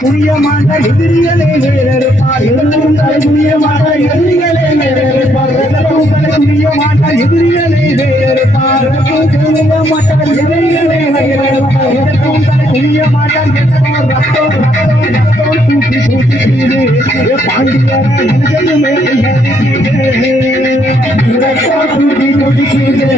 புரிய மாட்ட எதிரிகளே வேறெடுப்பார் எதிரும் தலை புரிய மாட்ட எதிரிகளே வேறெடுப்பார் எதற்கும் தலை புரிய மாட்ட எதிரிகளே வேறெடுப்பார் புரிய மாட்ட எதிரிகளே தலை புரிய மாட்ட ரத்தம் ரத்தம் ரத்தம் தூக்கி தூக்கி ஏ ரத்தம் தூக்கி தூக்கி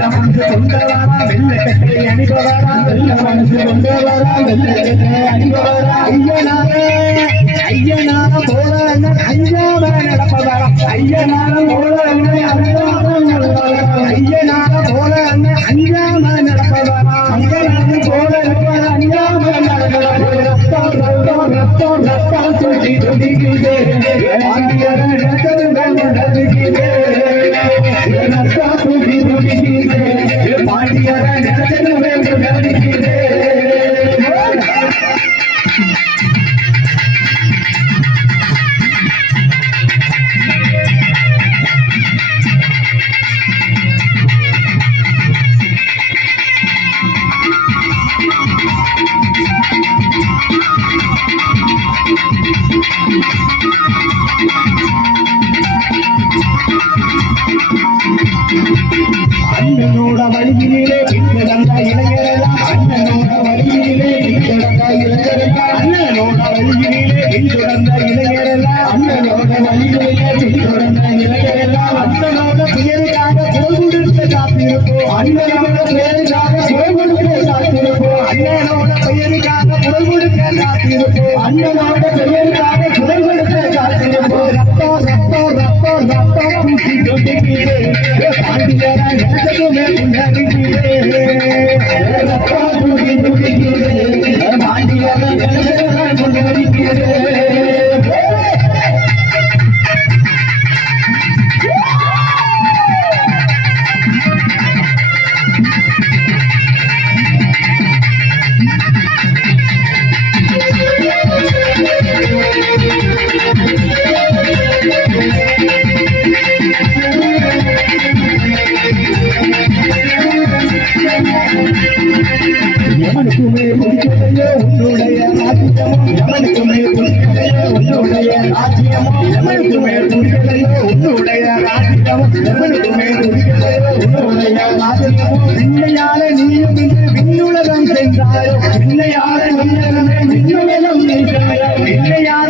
வெள்ள மனசு கொண்டவரா வெள்ளை வெள்ள மனசு ஐயனாரே ஐயனார ஐயனார ஐயனார அஞ்சாம ஐயனார அஞ்சாம ரத்தம் ரத்தம் ரத்தம் ரத்தம் துடிக்குதே அண்ணனோட வழியிலே பின்தொடர்ந்த இளைஞரெல்லாம் அண்ணனோட வழியிலே பின்தொடர்ந்த இளைஞரெல்லாம் அண்ணனோட பெயருக்காக போர் கொடுத்து காத்திருப்போம். அண்ணனோட பெயருக்காக போர் கொடுத்து காத்திருப்போம். அண்ணனோட பெயருக்காக போர் கொடுக்க காத்திருப்போம். அண்ணனோட பெயருக்காக குரல் கொடுக்க காத்திருப்போம். ரத்தம் ரத்தம் ரத்தம் ரத்தம் எவனுக்குமே பிடிக்கலையோ உன்னுடைய ராஜ்யமோ எவனுக்குமே பிடிக்கலையோ உன்னுடைய ராஜ்யமோ எவனுக்குமே பிடிக்கலையோ உன்னுடைய ராஜ்யமோ எவனுக்குமே பிடிக்கலையோ உன்னுடைய ராஜ்யமோ விண்ணையால நீயும் இன்று விண்ணுலகம் சென்றாயோ விண்ணையால நீயும் விண்ணுலகம் சென்றாயோ விண்ணையால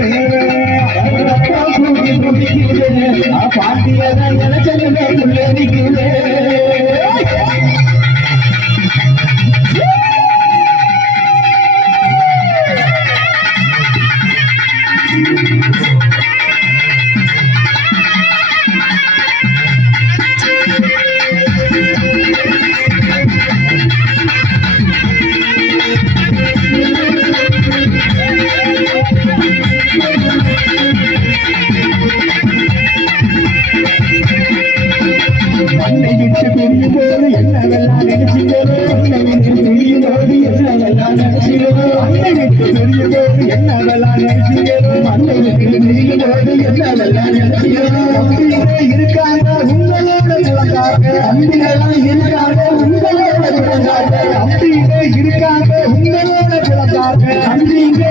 அன்னை விட்டு பிரியும் போது என்னவெல்லாம் நினைச்சுக்கிறோ அன்னை விட்டு பிரியும் போது என்னவெல்லாம் நினைச்சுக்கிறோ அன்னை விட்டு பிரியும் போது என்னவெல்லாம் நினைச்சுக்கிறோ அன்னை விட்டு பிரியும் போது என்னவெல்லாம் நினைச்சுக்கிறோ அம்பிகளே இருக்காங்க உங்களோட குழந்தாக அம்பிகளெல்லாம் இருக்காங்க உங்களோட குழந்தாக அம்பிகளே இருக்காங்க உங்களோட குழந்தாக அம்பிகளே